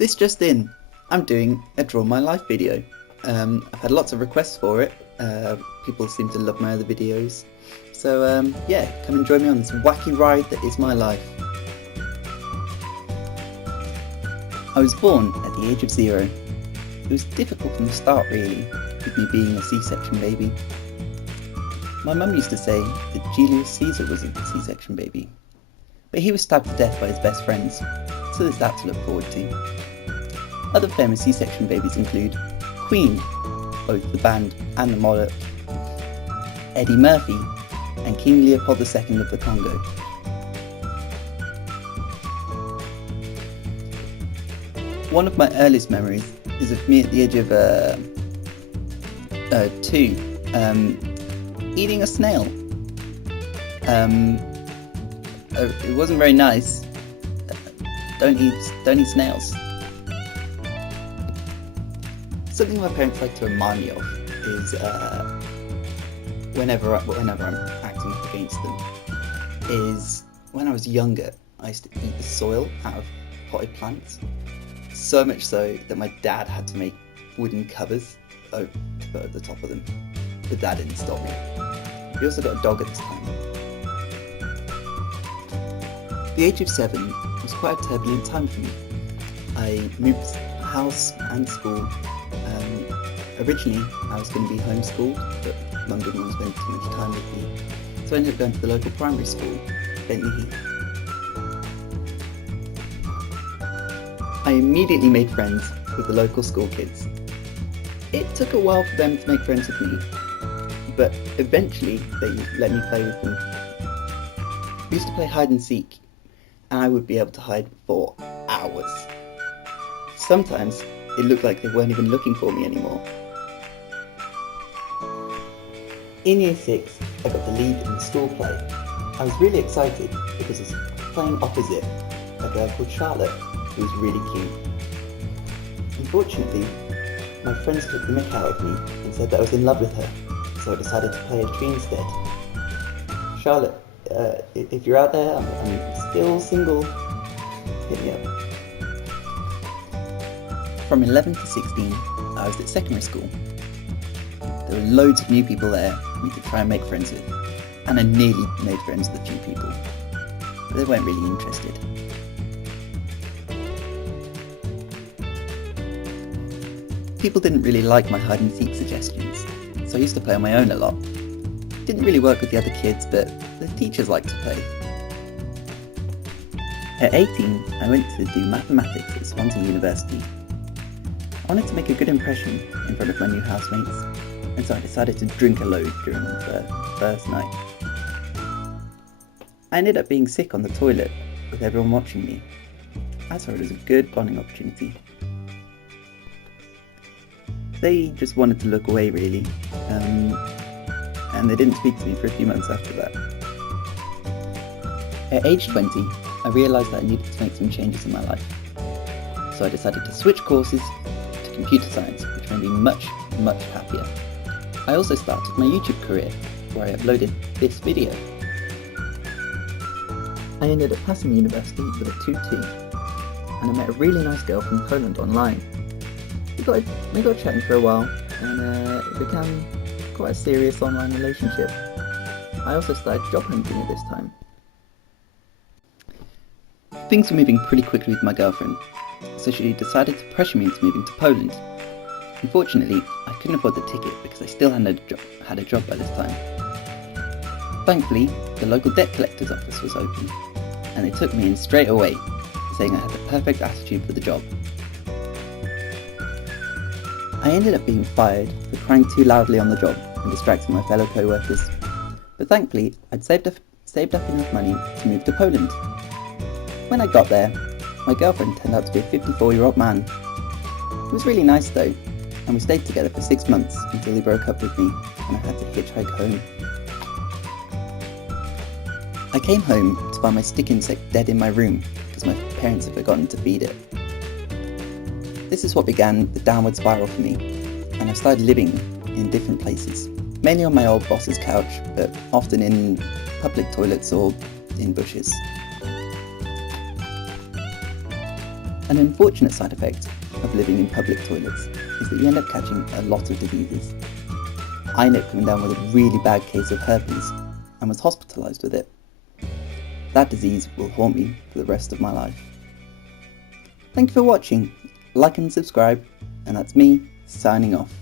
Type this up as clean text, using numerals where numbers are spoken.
This just in, I'm doing a Draw My Life video. I've had lots of requests for it. People seem to love my other videos. So yeah, come and join me on this wacky ride that is my life. I was born at the age of 0. It was difficult from the start really, with me being a C-section baby. My mum used to say that Julius Caesar was a C-section baby, but he was stabbed to death by his best friends, so there's that to look forward to. Other famous C-section babies include Queen, both the band and the monarch, Eddie Murphy, and King Leopold II of the Congo. One of my earliest memories is of me at the age of 2, eating a snail. It wasn't very nice. Don't eat snails. Something my parents like to remind me of is whenever I'm acting up against them, is when I was younger, I used to eat the soil out of potted plants. So much so that my dad had to make wooden covers to put at the top of them. But that didn't stop me. We also got a dog at this time. The age of 7 was quite a turbulent time for me. I moved house and school. Originally, I was going to be homeschooled, but Mum didn't want to spend too much time with me, so I ended up going to the local primary school, Bentley Heath. I immediately made friends with the local school kids. It took a while for them to make friends with me, but eventually they let me play with them. We used to play hide and seek, and I would be able to hide for hours. Sometimes it looked like they weren't even looking for me anymore. In Year 6, I got the lead in the school play. I was really excited because I was playing opposite a girl called Charlotte, who was really cute. Unfortunately, my friends took the mick out of me and said that I was in love with her, so I decided to play a tree instead. Charlotte, if you're out there, I'm still single. Hit me up. From 11 to 16, I was at secondary school. There were loads of new people there for me to try and make friends with, and I nearly made friends with a few people, but they weren't really interested. People didn't really like my hide and seek suggestions, so I used to play on my own a lot. Didn't really work with the other kids, but the teachers liked to play. At 18, I went to do mathematics at Swansea University. I wanted to make a good impression in front of my new housemates, and so I decided to drink a load during the first night. I ended up being sick on the toilet with everyone watching me. I saw it as a good bonding opportunity. They just wanted to look away really, and they didn't speak to me for a few months after that. At age 20, I realised that I needed to make some changes in my life. So I decided to switch courses to computer science, which made me much happier. I also started my YouTube career, where I uploaded this video. I ended up passing university with a 2-2, and I met a really nice girl from Poland online. We got chatting for a while, and it became quite a serious online relationship. I also started job hunting at this time. Things were moving pretty quickly with my girlfriend, so she decided to pressure me into moving to Poland. Unfortunately, I couldn't afford the ticket because I still hadn't had a job by this time. Thankfully, the local debt collector's office was open, and they took me in straight away, saying I had the perfect attitude for the job. I ended up being fired for crying too loudly on the job and distracting my fellow co-workers, but thankfully I'd saved up enough money to move to Poland. When I got there, my girlfriend turned out to be a 54-year-old man. He was really nice though, and we stayed together for 6 months until he broke up with me and I had to hitchhike home. I came home to find my stick insect dead in my room because my parents had forgotten to feed it. This is what began the downward spiral for me, and I started living in different places, mainly on my old boss's couch, but often in public toilets or in bushes. An unfortunate side effect of living in public toilets is that you end up catching a lot of diseases. I ended up coming down with a really bad case of herpes and was hospitalised with it. That disease will haunt me for the rest of my life. Thank you for watching, like and subscribe, and that's me signing off.